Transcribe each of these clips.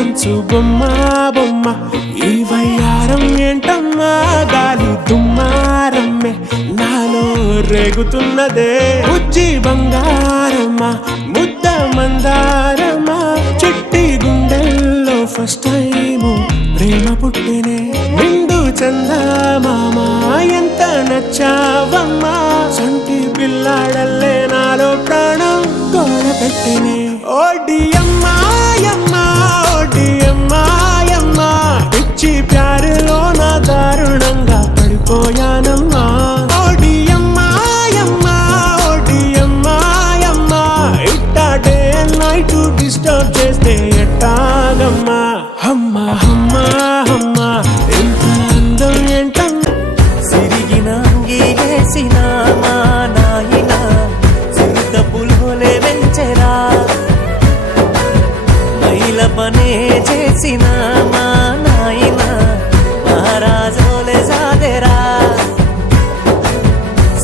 మంచు బొమ్మ బొమ్మ ఈ వయ్యారం ఏంటమ్మా గాలి దుమ్మారమ్మే నాలో రేగుతున్నదే బుజ్జి బంగారమ్మా ముద్ద మందారమ్మా చిట్టి గుండెల్లో ఫస్ట్ టైము ప్రేమ పుట్టినే నిండు చందమామ ఎంత నచ్చావమ్మా సంటి పిల్లాడల్లే నాలో ప్రాణం గోడ పెట్టినే ఓడియమ్మాయమ్మా ఓడియమ్మాయమ్మా పిచ్చి ప్యారులో నా దారుణంగా పడిపోయానమ్మా ఓడియమ్మాయమ్మా ఓడియమ్మాయమ్మా ఇట్టా డే అండ్ నైట్ డిస్టర్బ్ చేస్తే ఎట్టాగమ్మా అమ్మా అమ్మా అమ్మా ఎంత అందం ఏంటమ్మా సిరిగిన అంగీలేసిన మా నాయన చిరుత పులులే వెంచెరా మైల పనే చేసిన మా నాయన మహారాజోలే సాదెరా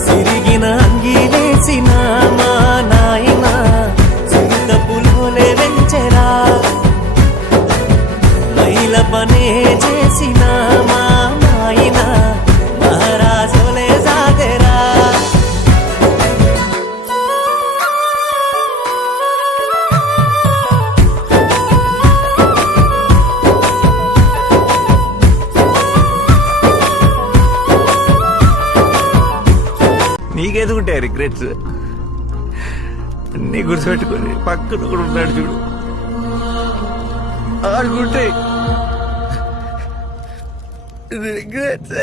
సిరిగిన అంగీలేసిన మా నాయన చిరుత పులులే వెంచెరా మైల పనే చేసిన మా నాయన మహారాజోలే సాదెరా నీకెదుకుంటాయి రిగ్రెట్స్ నీ గుర్తుపెట్టుకుని పక్కన కూడా ఉన్నాడు చూడు ఆడుకుంటాయి రిగ్రెట్స్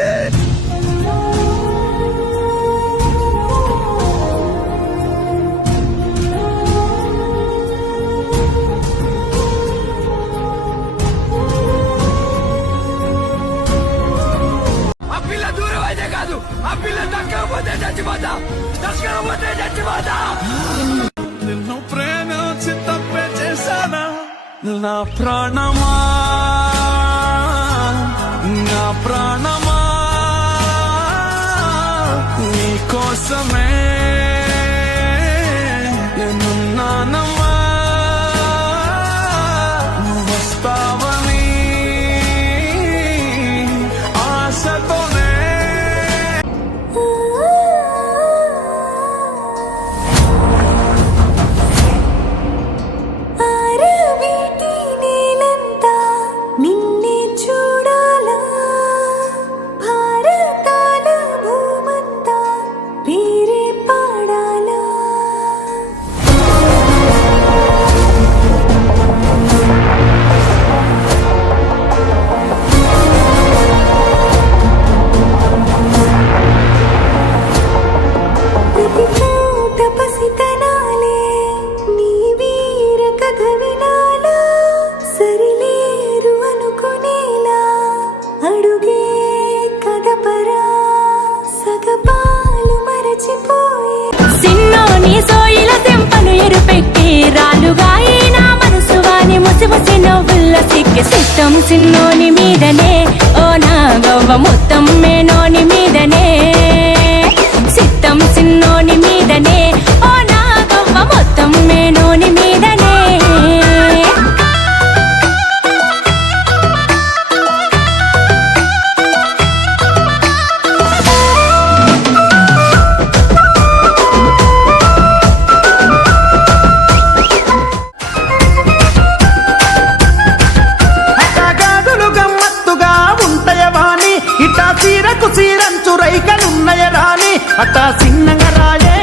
నిన్ను ప్రేమించి తప్పే చేశానా నా ప్రాణమా నా ప్రాణమా నీ కోసమే నేనున్నానమ్మా నువ్వు వస్తావని ఆశతోనే సిన్నోని సోయిల తెంపను ఎరుపెక్కి రాలుగాయి నా మనసు వాని ముసిముసి నవ్వుల్ల సిక్కి సిట్టం సిన్నోని మీదనే ఓ నా గవ్వ మొత్తం మేనోని మీదనే సిట్టం సిన్నోని మీదనే ఓ నా గవ్వ మొత్తం మేనోని మీదనే సీరంచు రైకలున్నయ రాని అట్టా సిన్నగ రాయే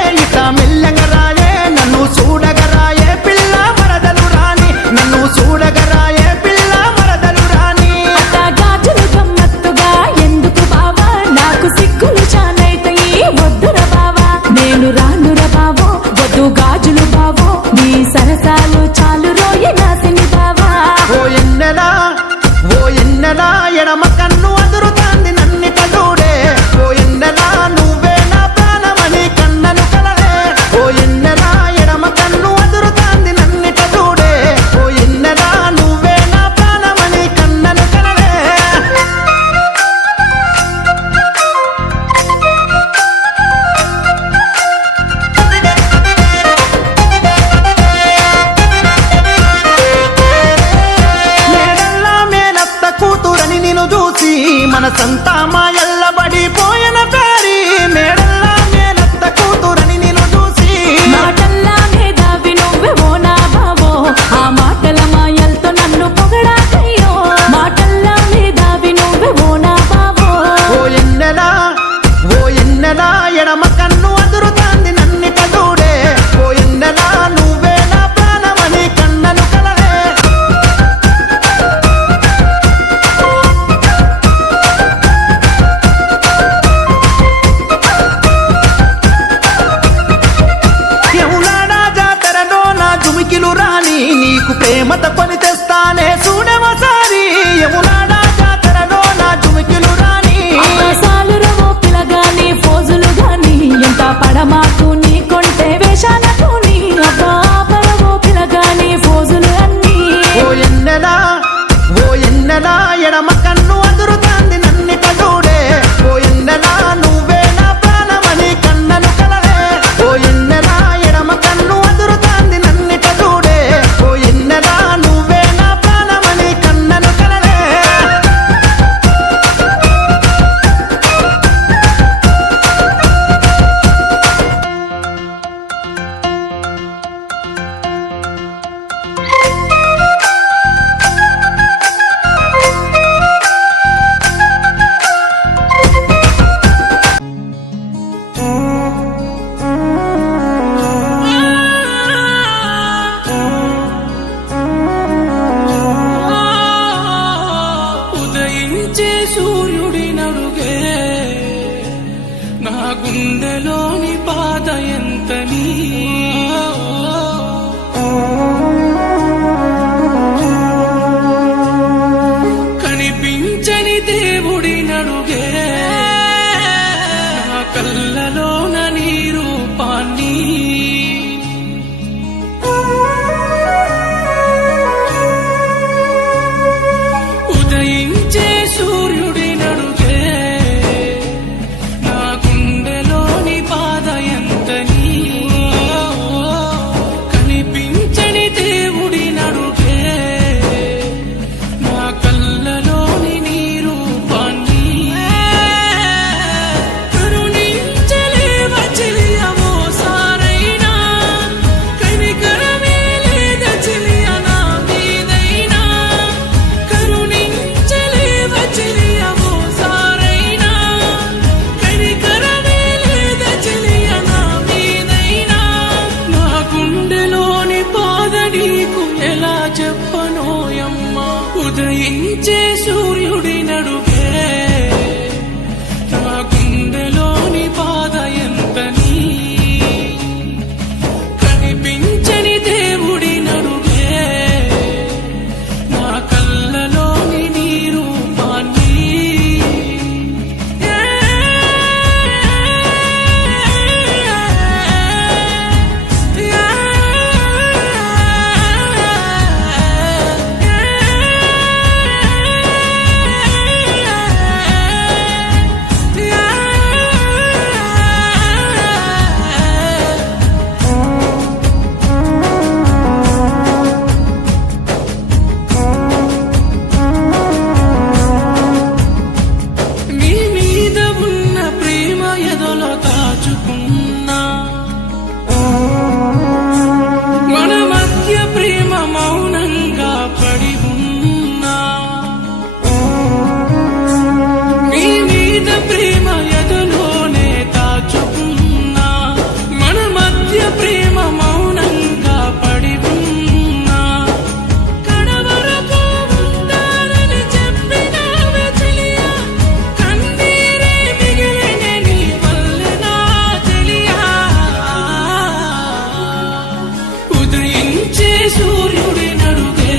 మనసంతా మాయల్లబడి పోయిన పేరి మేడల్లా నేనత్త కూతురని నిన్ను చూసి మాటల్లా మేధావి నువ్వెవో నా బావో ఆ మాటల మాయలతో నన్ను పొగడాకయ్యో మాటల్లా మేధావి నువ్వెవో నా బావో ఓ ఎన్నెలా ఎడమ కన్ను అదురుతాంది నన్నిట చూడే ఓ ఎన్నెలా నువ్వే నా ప్రాణమని కన్నను కలలే యమునాడా జాతరలో నా జుమికిలు రాని నీకు ప్రేమత కొని తెస్తానే చూడవసారి యమునాడా జాతరలో నా జుమికిలు రాని ఆసాలు రవో పిలగాని ఫోజులు గాని ఎంత పడమాకు నీ కొంటే వేషాలకు నీ అబ్బా పరవో పిలగాని ఫోజులు అన్నీ ఓ ఎన్నెలా ఎడమ కన్ను అదురుతాంది నన్నిట చూడే ఓ ఎన్నెలా నువ్వే నా ప్రాణమని కన్నను కలలే ఓ ఎన్నెలా ఎడమ కన్ను అదురుతాంది నన్నిట చూడే ఓ ఎన్నెలా నువ్వే నా ప్రాణమని కన్నను కలలే ఉదయించే సూర్యుడి నడుగే నా గుండెలోని బాధ ఎంతని కనిపించని దేవుడి నడుగే నా కళ్ళలోన నీ రూపాన్ని ఉదయించే సూర్యుడి నడుగే నా గుండెలోని బాధ ఎంతని కనిపించని దేవుడి నడుగే నా కళ్ళలోని నీ రూపాన్ని కరుణించలేవ చెలియవో సారైనా కనికరమే లేద చెలియ నా మీదైనా కరుణించలేవ చెలియవో సారైనా కనికరమే లేద చెలియ నా మీదైనా నా గుండెలోని బాధ నీకు ఎలా చెప్పనోయమ్మా ఉదయించే సూర్యుడి నడుగే నా గుండెలోని బాధ ఎంతని కనిపించని దేవుడి నడుగే నా కళ్ళలోని నీ రూపాన్ని నీ మీద ఉన్న ప్రేమ ఎదలో దాచుకున్నా మన మధ్య ప్రేమ మౌనంగా పడి ఉన్నా నీ మీద ప్రేమ ఎదలోనే దాచుకున్నా మన మధ్య ప్రేమ మౌనంగా పడి ఉన్నా కడవరకు ఉంటానని చెప్పినావే చెలియా కన్నీరే మిగిలిన నీ వల్ల నా చెలియా ఉదయించే సూర్యుడి నడుగే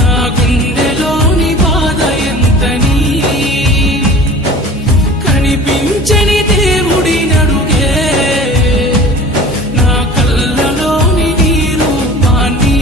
నా గుండెలోని బాధ ఎంతని కనిపించని దేవుడి నడుగే నా కళ్ళలోని నీ రూపాన్ని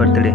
బర్త్డే.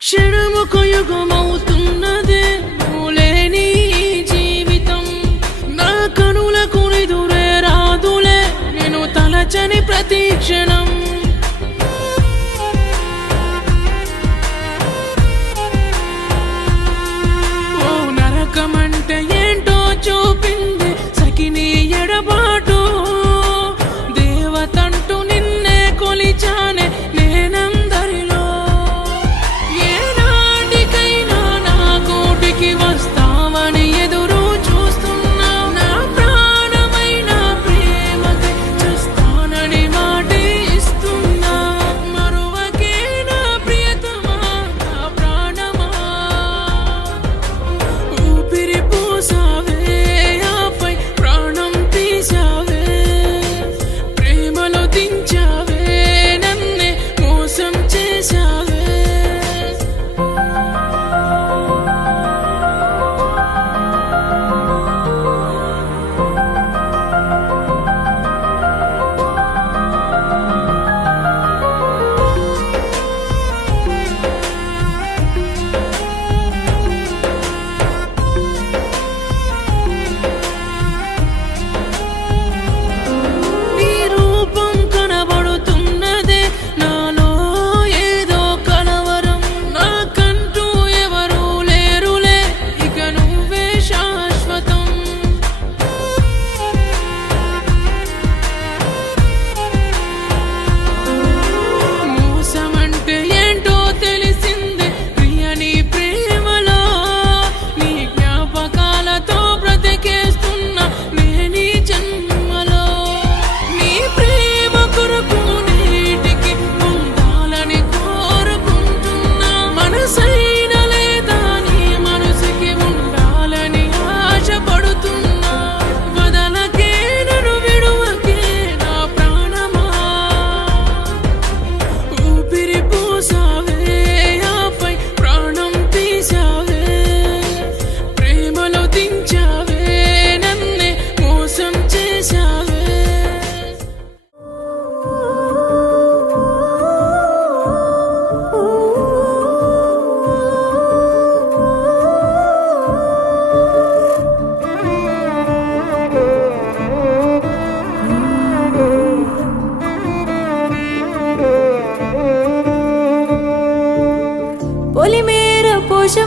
క్షణముకు యుగమవుతున్నదే నువ్వులేని జీవితం. నా కనులకు నిదురే రాదులే నేను తలచని ప్రతి క్షణం. ఓ నరకమంటే ఏంటో చూపింది సఖిని ఎడబాటు. దేవతంటూ నిన్నే కొలిచానే నేనందరిలో. ఏనాటికైనా నా గూటికి వస్తావని ఎదురు చూస్తున్నా. నా ప్రాణమైన ప్రేమకై చేస్తానని మాటే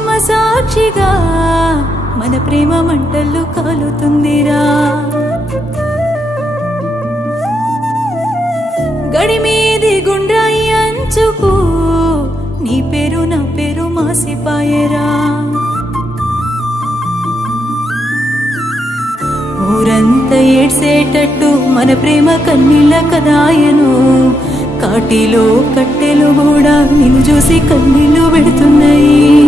పోషమ్మ సాక్షిగా మన ప్రేమ మంటల్లో కాలుతుందిరా. గడిమీది గుండ్రాయి అంచుకు నీ పేరు నా పేరు మాసిపాయరా. ఊరంతా ఏడ్సేటట్టు మన ప్రేమ కన్నీళ్ళ కదాయను. కాటిలో కట్టెలు కూడా నిన్ను చూసి కన్నీళ్లు పెడుతున్నాయి.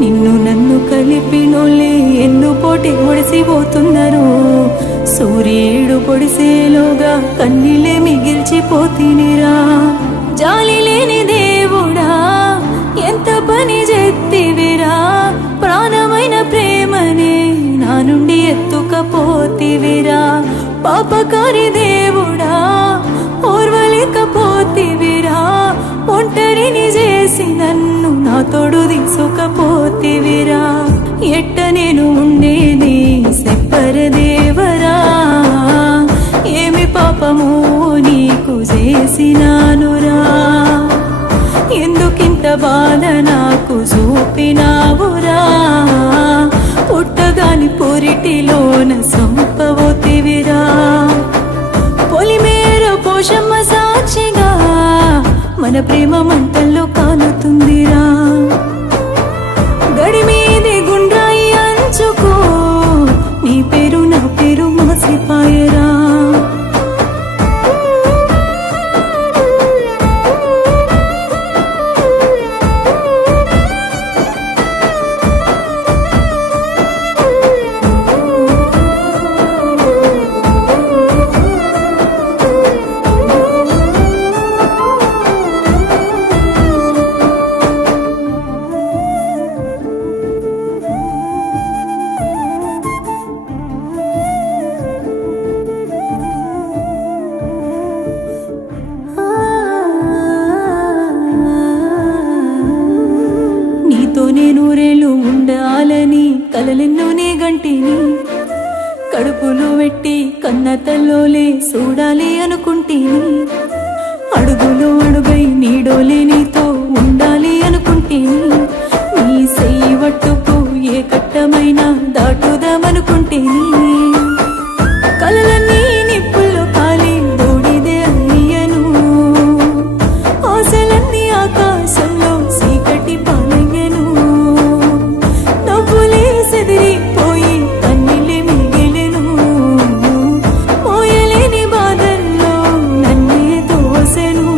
నిన్ను నన్ను కలిపినోళ్ళే ఎన్ను పోటీ ఒడిసిపోతున్నారు. సూర్యుడు పొడిసేలోగా కన్నీళ్ళే మిగిల్చిపోతినిరా. జాలి లేని దేవుడా ఎంత పని చేత్తివిరా. ప్రాణమైన ప్రేమనే నా నుండి ఎత్తుకపోతివిరా. పాపకారి దేవుడా ఓర్వలేకపోతివిరా. ఒంటరిని చేసి నన్ను నా తోడు తీసుకపోతివిరా. ఎట్ట నేను ఉండేది సెప్పరదేవరా. ఏమి పాపము నీకు చేసినానురా. ఎందుకింత బాధ నాకు చూపినావురా. పుట్టగాని పొరిటిలోన సంపవోతివిరా. పొలిమేర పోషమ్మ సాక్షిగా మన ప్రేమ మంటల్లో కాలుతుందిరా. గడిమీది గుండ్రాయి అంచుకో నీ పేరు నా పేరు మాసిపాయరా. నీతోనే నూరేళ్ళు ఉండాలని కలలెన్నోనే గంటిని. కడుపులో పెట్టి కన్న తల్లోలే చూడాలి అనుకుంటేని. అడుగులో అడుగై నీడోలే నీతో ఉండాలి అనుకుంటేని. నీ సెయ్యి వట్టుకు ఏ కట్టమైనా దాటుదామనుకుంటేని. కలలన్నీ నిప్పుల్లో కాలి బూడిదే అయ్యను. ఆశలన్నీ ఆకాశంలో చీకటి పాలయ్యను. నవ్వులే సెదిరిపోయి కన్నీళ్ళే మిగిలెను. మోయలేని బాధల్లో నన్నే తోసెను.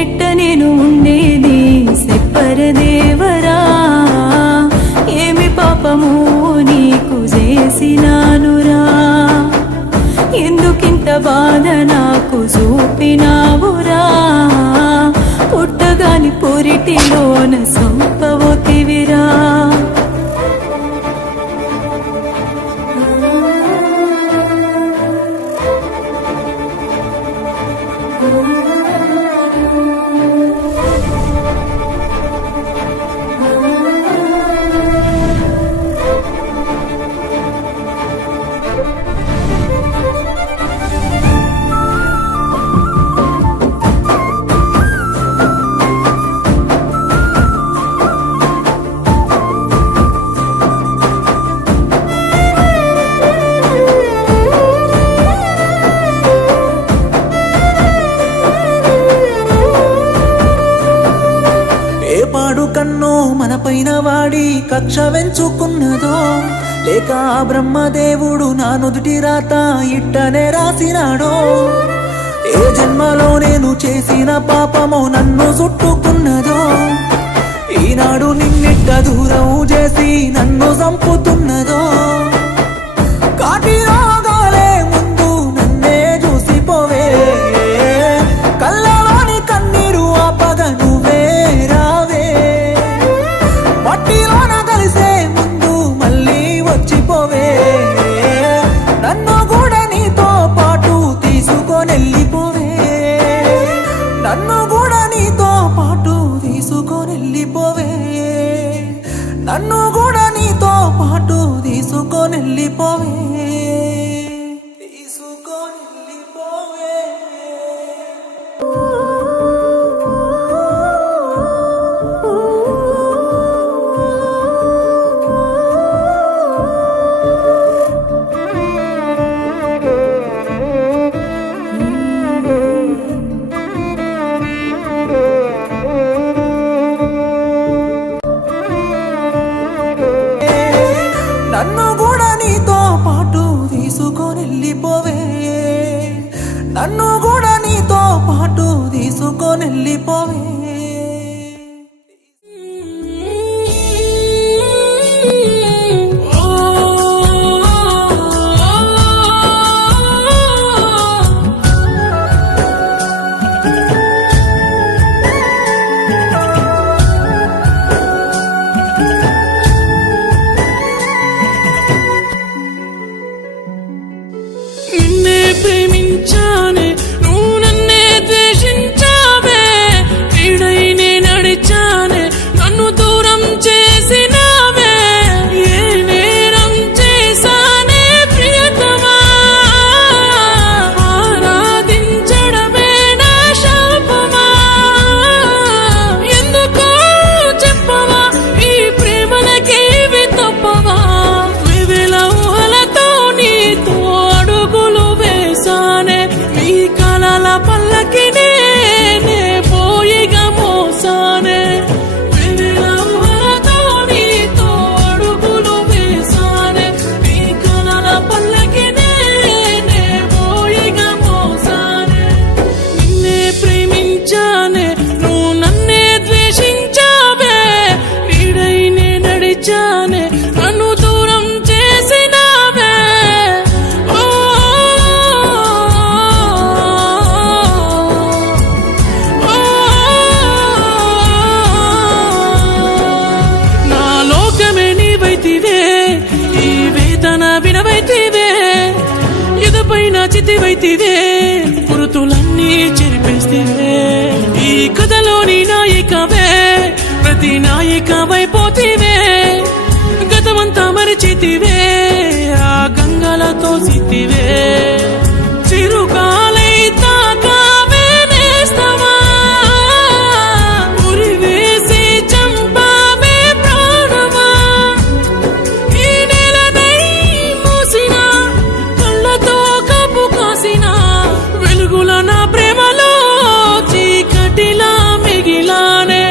ఎట్ట నేను ఉండేది సెప్పరదేవరా. ఏమి పాపము నీకు చేసినానురా. ఎందుకింత బాధ నాకు చూపినావురా. పుట్టగాని పొరిటిలోన సంపవోతివిరా. కన్ను మన పైన వాడి కక్ష వెంచుకున్నదో. లేక బ్రహ్మదేవుడు నా నుదుటి రాత ఇట్టనే రాసినాడో. ఏ జన్మలో నేను చేసిన పాపమో నన్ను చుట్టుకున్నదో. ఈనాడు నిన్నిట్ట దూరం చేసి నన్ను చంపుతున్నదో. కాటి రోగాలే ముందు నన్నే చూసిపోవే. కళ్ళలోని కన్నీరు ఆపగ నువ్వే రావే. మట్టిలోన కలిసే ముందు మళ్ళీ వచ్చిపోవే. నన్ను కూడా నీతో పాటు తీసుకొనెళ్ళిపోవే. నన్ను కూడా నీతో పాటు తీసుకొనెళ్ళిపోవే. నన్ను కూడా నీతో పాటు తీసుకొనెళ్ళిపోవే. తీసుకొనెళ్ళిపోవే. నన్ను కూడా నీతో పాటు తీసుకొనెళ్ళిపోవే, నన్ను కూడా నీతో పాటు తీసుకొనెళ్ళిపోవే. నిన్నే ప్రేమించానే నువ్వు నన్నే ద్వేషించావే, నీడైనే నడిచానే నన్ను దూరం చేసినావే. ఏ నేరం చేశానే ప్రియతమా, ఆరాధించడమే నా శాపమా. ఎందుకో చెప్పవా ఈ ప్రేమలకి ఇవి తప్పవా. వివిల ఊహలతో నీతో అడుగులు వేసానే, నీ కలల పల్లకి నేనే పోయిగా మోసానే. వివిల ఊహలతో నీతో అడుగులు వేసానే, నీ కలల పల్లకి నేనే పోయిగా మోసానే. నిన్నే ప్రేమించానే నువ్వు నన్నే ద్వేషించావే, నీడైనే నడిచానే నన్ను దూరం చేసినావే. ఓ నా లోకమే నీవైతివే, ఈ వేదన వినవైతివే, ఎదపైన చితివైతివే, గురుతులన్నీ చెరిపేstiవే. ఈ కథలోని నాయికవే, ప్రతి నాయికవైపోతివే. గతమంతా మరిచితివే, ఆ గంగలతో సిత్తివే. చిరుకాలై తాకావే నేస్తమా, ఉరివేసి చంపావే ప్రాణమా. ఈ నెలనై మూసిన కళ్ళతో కప్పు కాసిన, వెలుగుల నా ప్రేమలో చీకటిలా మిగిలానే.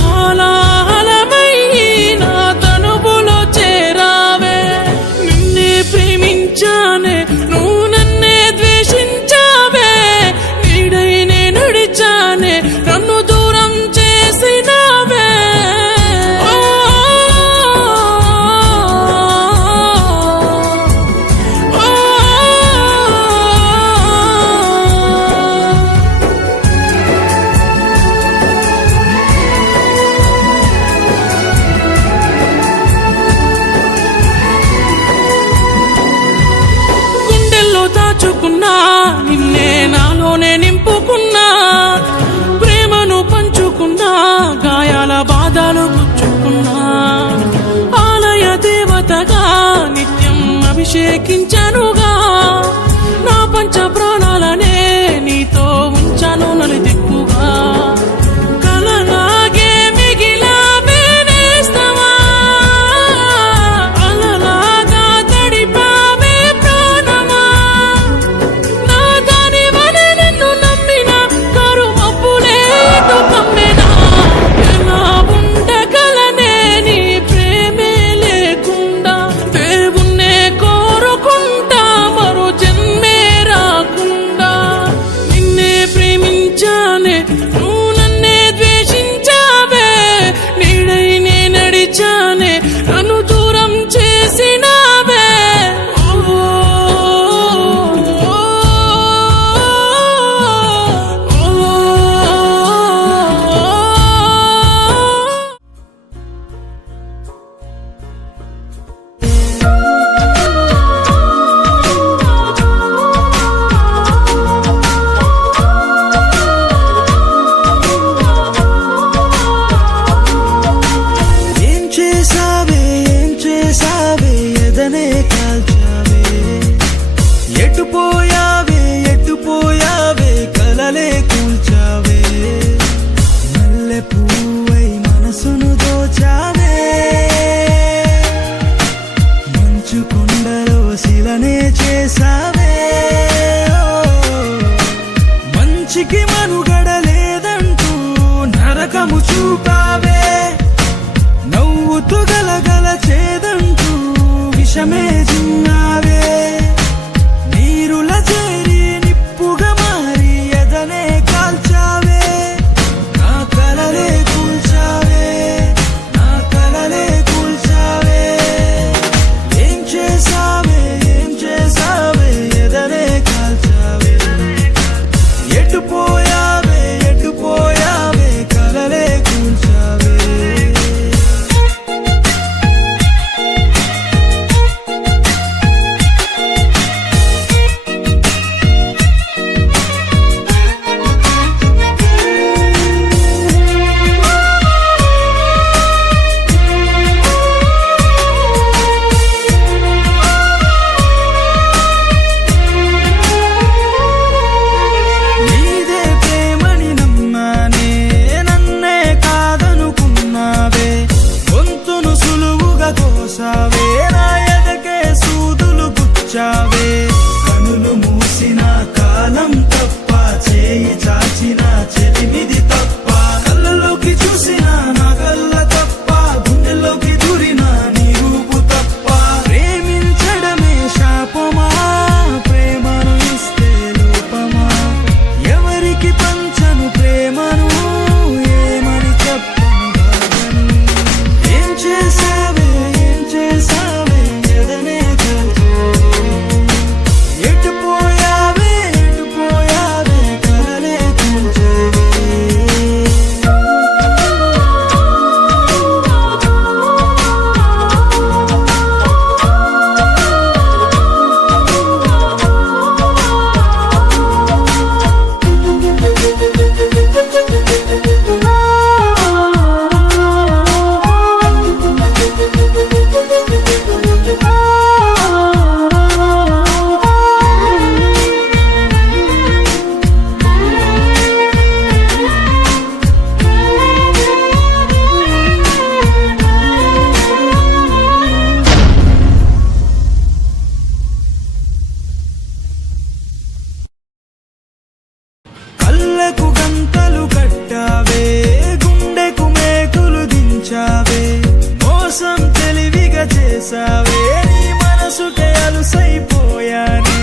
హాలాహలమై నా తనువులో చేరావే, నిన్నే ప్రేమించానే నువ్వు నన్నే ద్వేషించావే, నీడైనే నడిచానే నన్ను దూరం చేసినావే. ఓ గుండెల్లో దాచుకున్నా, నిన్నే నాలోనే నింపుకున్నా. ప్రేమను పంచుకున్నా, గాయాల బాధలు గుచ్చుకున్నా. ఆలయ దేవతగా నిత్యం అభిషేకించానుగా, నా పంచ ప్రాణాలనే నీతో ఉంచాను నలుదిక్కుగా. కలలాగే మిగిలావే నేస్తమా, అలలాగా తడిపావే ప్రాణమా. నా దానివనే నిన్ను నమ్మిన కరుమప్పులే ఇటు కమ్మెనా. ఎలా ఉండగలనే నీ ప్రేమే లేకుండా, దేవుణ్ణే కోరుకుంటా మరో జన్మే రాకుండా. నిన్నే కోసం తెలివిగా చేసావే నీ మనసుకే అలుసైపోయానే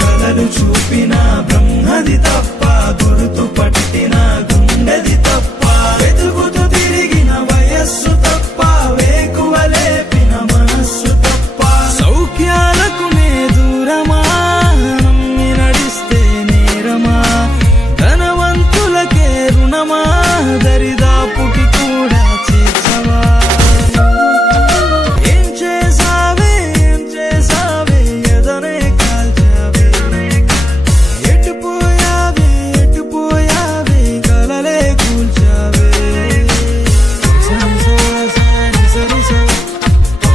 కలలు చూపిన బ్రహ్మది తప్ప గుర్తు పట్టిన గుండెది తప్ప వెతుకుతూ తిరిగిన వయస్సు తప్ప వేకువ లేపిన మనస్సు తప్ప సౌఖ్యాలకు నే దూరమా నమ్మి నడిస్తే నేరమా ధనవంతులకే రుణమా దరిదాపుకి కూడా చేసవా ఏం చేసావే ఎదనే కాల్చావే ఎటు పోయావే కలలే కూల్చావే సరి సరి సరి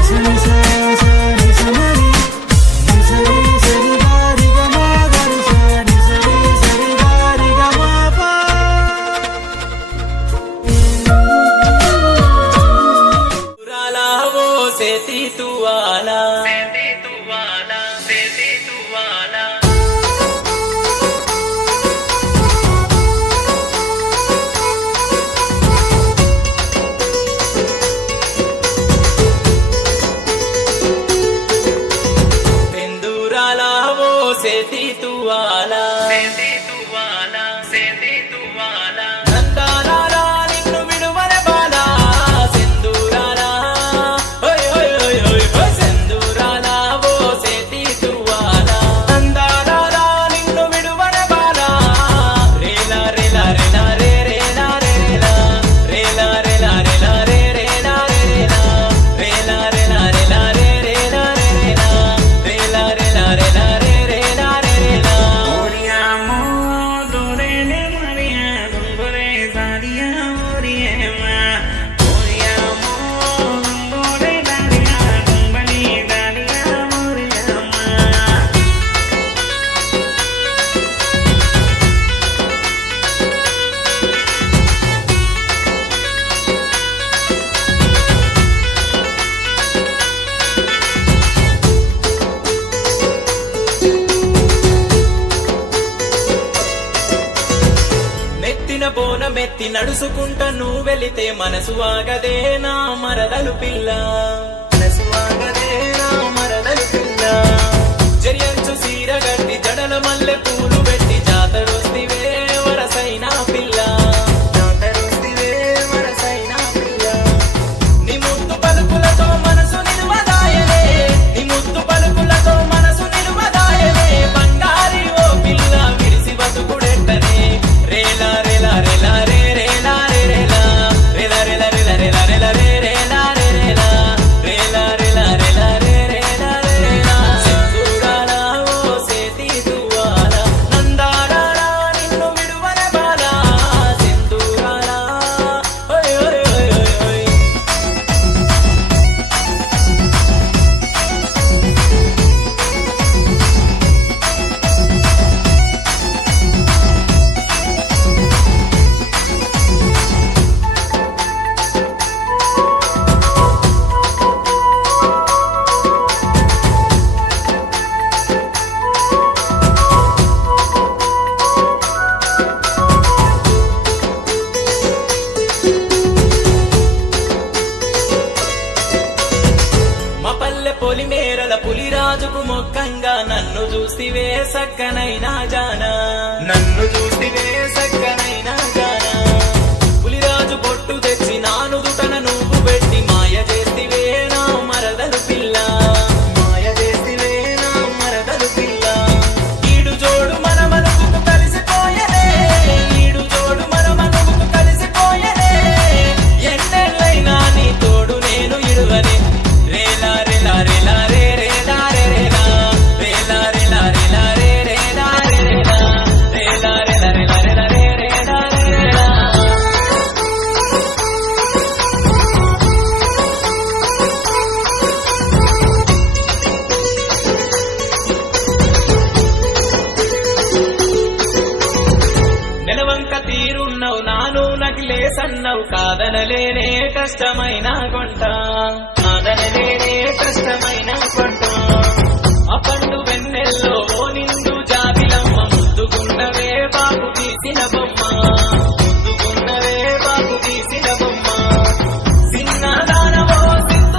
సరి సరి సమరి సరి సరి గారి గమా గరి సరి సరి గారి గమా పా పురాలా ఓ సేతి తువాలా సింధూరాలా ఓ సేతి తువాలా నందాలాలా నిన్ను విడువనే బాలా సింధూరాలా ఓయ్ ఓయ్ ఓయ్ ఓయ్ ఓయ్ సింధూరాలా ఓ సేతి తువాలా నందాలాలా నిన్ను విడువనే బాలా రేలా రేలా రేలా రే రేలా రే రేలా రేలా రేలా రేలా రే రేలా రే రేలా రేలా రేలా రేలా రే రేలా రే రేలా రేలా రేలా రేలా రే రేలా రే రేలా ఓరియామో దొరేనే మరియా దుంబరే సారియా ఓరియేమా ఓరియామో దుంబరే దారియా దుంబలి దారియా ఓరియామా నెత్తిన బోనమెత్తి నడుచుకుంటా నువ్వు వెళితే మనసు ఆగదే నా మరదలు పిల్ల మనసు ఆగదే నా మరదలు పిల్ల జరియంచు సీర గట్టి జడల మల్లె పూలు పెట్టి జాతరొస్తివే వరసైనా పిల్ల జాతరొస్తివే వరసైనా పిల్ల నీ ముద్దు పలుకులతో మనసు నిలువదాయలే నీ ముద్దు పలుకులతో మనసు నిలువదాయలే బంగారి ఓ పిల్ల విడిసి బతుకుడెట్టనే రేలా రేలా రేలా రే రేలా రే రేలా రేలా రేలా రేలా రేలా రేలా రే రేలా రే రేలా రేలా రేలా రేలా రే రేలా రే రేలా సింధూరాలా ఓ సేతి తువాలా నందారాలా నిన్ను విడువనే బాలా సింధూరాలా ఓయ్ ఓయ్ ఓయ్ ఓయ్ ఓయ్ మా పల్లె పొలిమేరల పులిరాజుకు మొక్కంగా నన్ను చూసివే సక్కనైనా జానా నన్ను చూసివే సక్కనైనా జానా పులిరాజు పొట్టు తెచ్చి నాను దుటన నువ్వు పెట్టి మాయ చేసివే నా మరదలు పిల్ల మాయ చేసివే నా మరదలు పిల్ల ఈడు జోడు మన మనకు కలిసిపోయలే ఈడు జోడు మన మనకు కలిసిపోయలే ఎన్నెళ్ళైనా నీ తోడు నేను ఇడువనే రేలా రేలా రేలా రే రేలా రే రేలా రేలా రేలా రేలా రే రేలా రే రేలా రేలా రేలా రేలా రేలా రే రేలా రే రేలా నెలవంక తీరున్నవు నాను నగిలేసన్నవు కాదనలేనే కష్టమైన కొంట కాదనలేనే కష్టమైన కొంట ఆ పండు వెన్నెల్లో ఓ నిండు జాబిలమ్మ ముద్దుకున్నవే బాబు తీసిన బొమ్మ ముద్దుకున్నవే బాబు తీసిన బొమ్మ చిన్న దానవో సిద్ధ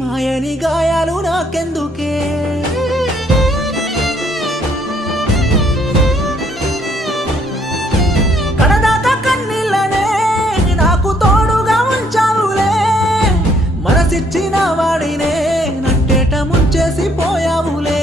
మాయని గాయాలు నాకెందుకే కడదాకా కన్నీళ్ళనే నాకు తోడుగా ఉంచావులే మనసిచ్చిన వాడినే నట్టేట ముంచేసి పోయావులే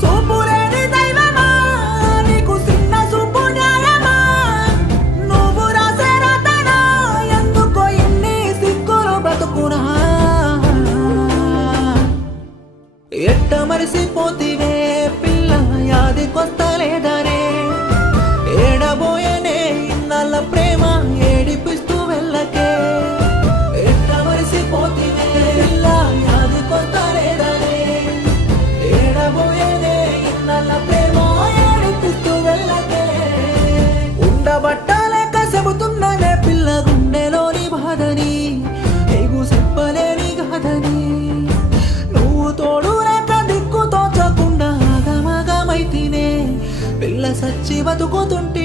సూపులేని దైవమా నీకు చిన్న సూపు న్యాయమా నువ్వు రాసే రాతనా ఎందుకో ఇన్ని సిక్కులు బ్రతుకునా ఎట్ట మరిసిపోతివే పిల్ల యాదికొస్తలేదనే ఏడబోయనే ఇన్నాళ్ళ ప్రేమ ఏడిపిస్తూ వెళ్ళకే ఎట్ట మరిసిపోతివే పిల్ల యాదికొస్తలేదనే ఏడబోయనే ఇన్నాళ్ళ ప్రేమ ఏడిపిస్తూ వెళ్ళకే ఉండబట్టలేక చెబుతున్నానే పిల్ల గుండెలోని బాధని ఎగు చెప్పలేని గాథని నువ్వు తోడు రేక దిక్కు తోచకుండా ఆగమాగమైతినే పిల్ల సచ్చి బతుకుతుంటే